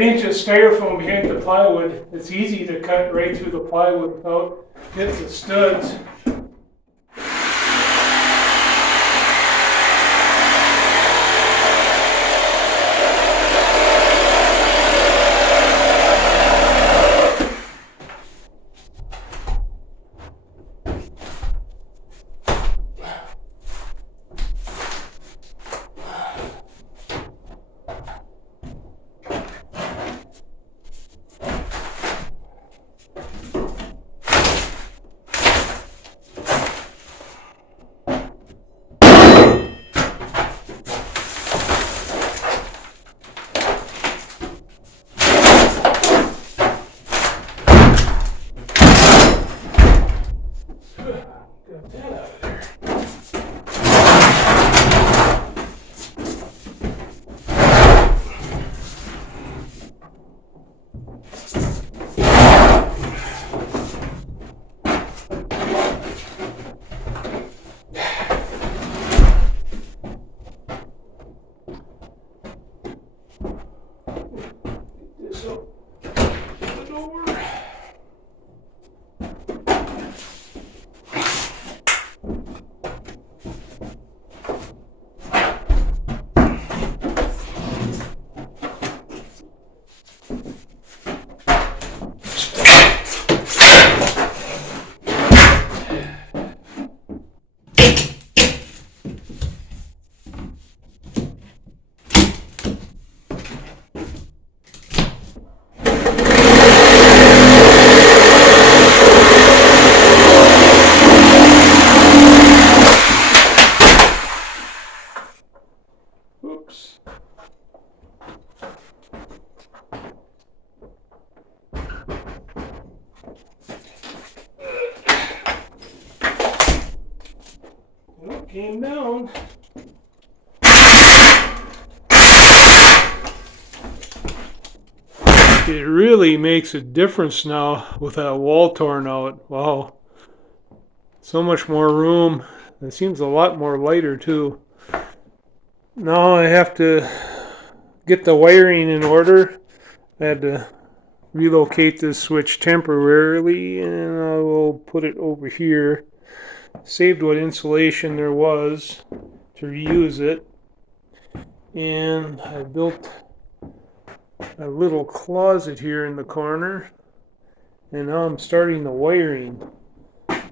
inch of styrofoam behind the plywood. It's easy to cut right through the plywood without hitting the studs. Oops. Well, came down. It really makes a difference now with that wall torn out. Wow. So much more room. It seems a lot more lighter too. Now I have to get the wiring in order. I had to relocate this switch temporarily, and I will put it over here. Saved what insulation there was to reuse it, and I built a little closet here in the corner, and now I'm starting the wiring. I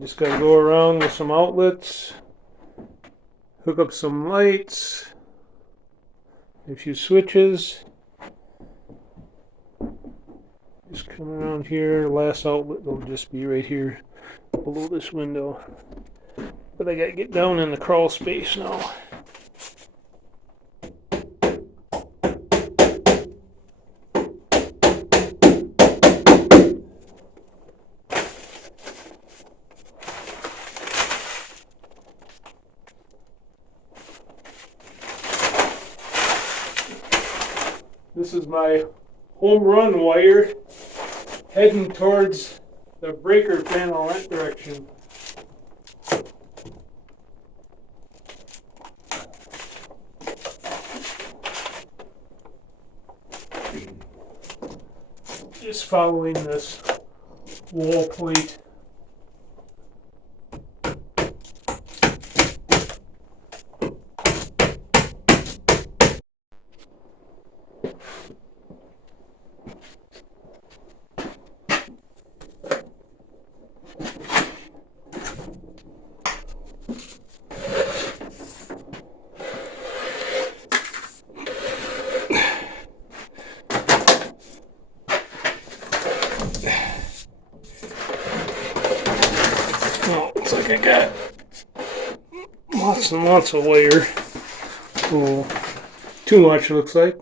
just got to go around with some outlets, hook up some lights, a few switches. Just come around here. Last outlet will just be right here below this window. But I got to get down in the crawl space now. This is my home run wire heading towards the breaker panel that direction. Just following this wall plate. Well, looks like I got lots and lots of wire. Oh, too much looks like.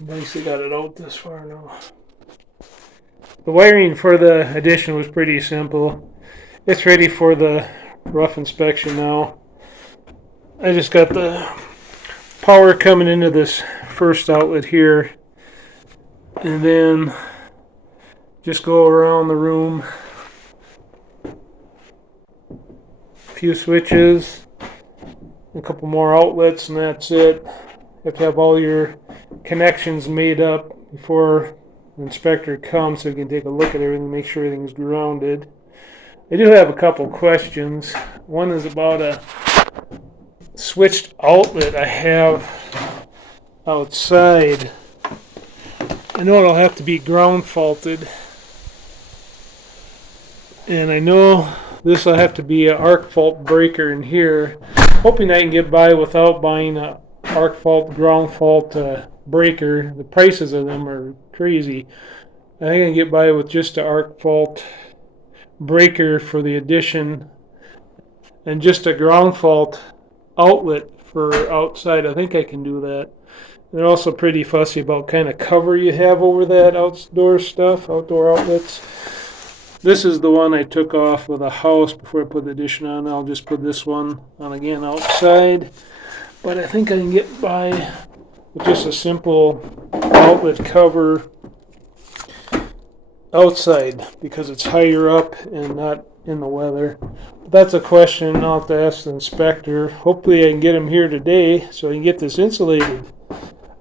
Nicely got it out this far now. The wiring for the addition was pretty simple. It's ready for the rough inspection now. I just got the power coming into this first outlet here, and then just go around the room, a few switches, a couple more outlets, and that's it. have to have all your connections made up before the inspector comes so you can take a look at everything and make sure everything's grounded. I do have a couple questions. One is about a switched outlet I have outside. I know it'll have to be ground faulted, and I know this will have to be an arc fault breaker in here. Hoping I can get by without buying a arc fault, ground fault breaker. The prices of them are crazy. I think I can get by with just an arc fault breaker for the addition and just a ground fault outlet for outside. I think I can do that. They're also pretty fussy about kind of cover you have over that outdoor stuff, outdoor outlets. This is the one I took off with a house before I put the addition on. I'll just put this one on again outside. But I think I can get by with just a simple outlet cover outside because it's higher up and not in the weather. But that's a question I'll have to ask the inspector. Hopefully I can get him here today so I can get this insulated.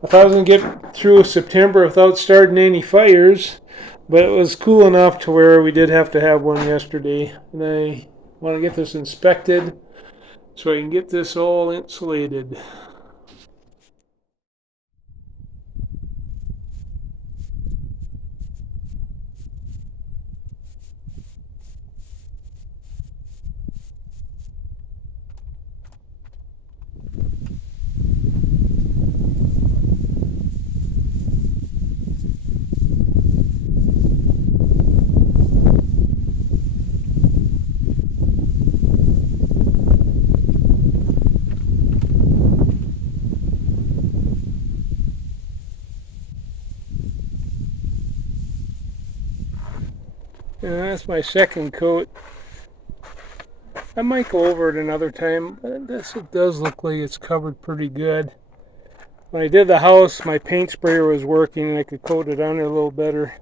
I thought I was going to get through September without starting any fires, but it was cool enough to where we did have to have one yesterday. And I want to get this inspected so I can get this all insulated. And that's my second coat. I might go over it another time, but this it does look like it's covered pretty good. When I did the house, my paint sprayer was working and I could coat it on there a little better.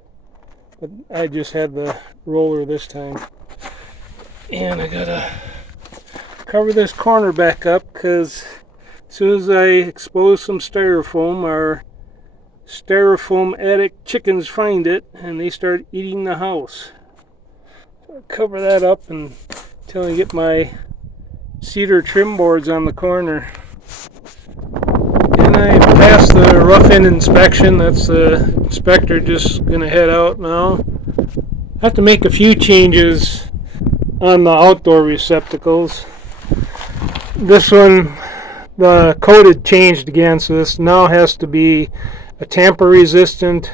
But I just had the roller this time. And I gotta cover this corner back up because as soon as I expose some styrofoam, our styrofoam addict chickens find it and they start eating the house. Cover that up until I get my cedar trim boards on the corner. And I passed the rough end inspection. That's the inspector just going to head out now. I have to make a few changes on the outdoor receptacles. This one, the code had changed again, so this now has to be a tamper resistant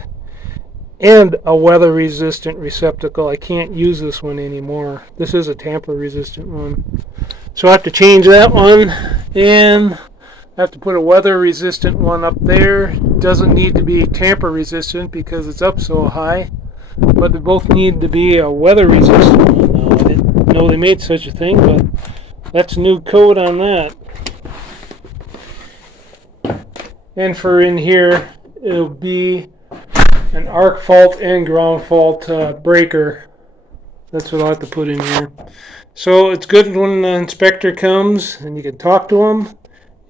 and a weather resistant receptacle. I can't use this one anymore. This is a tamper resistant one. So I have to change that one, and I have to put a weather resistant one up there. It doesn't need to be tamper resistant because it's up so high, but they both need to be a weather resistant one now. I didn't know they made such a thing, but that's new code on that. And for in here, it'll be an arc fault and ground fault breaker. That's what I'll have to put in here. So it's good when the inspector comes and you can talk to him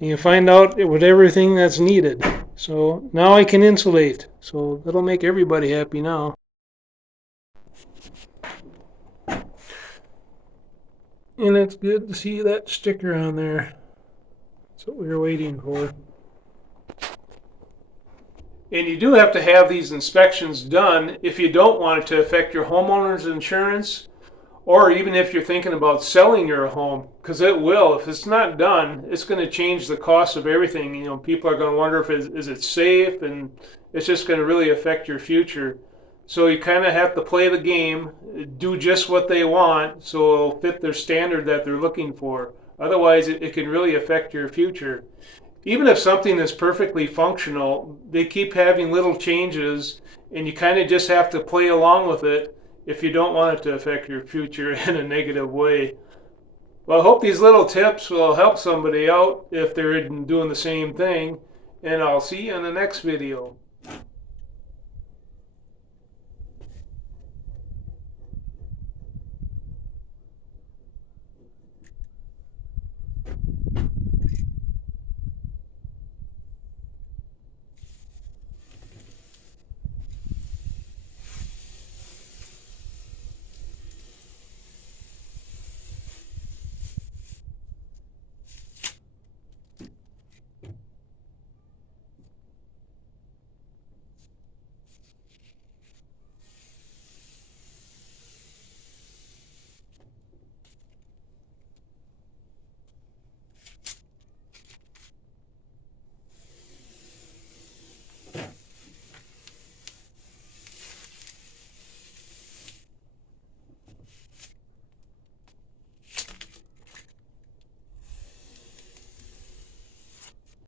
and you find out with everything that's needed. So now I can insulate. So that'll make everybody happy now. And it's good to see that sticker on there. That's what we were waiting for. And you do have to have these inspections done if you don't want it to affect your homeowner's insurance, or even if you're thinking about selling your home, because it will. If it's not done, it's going to change the cost of everything. You know, people are going to wonder if is it safe, and it's just going to really affect your future. So you kind of have to play the game, do just what they want, so it'll fit their standard that they're looking for. Otherwise, it can really affect your future. Even if something is perfectly functional, they keep having little changes, and you kind of just have to play along with it if you don't want it to affect your future in a negative way. Well, I hope these little tips will help somebody out if they're doing the same thing, and I'll see you in the next video.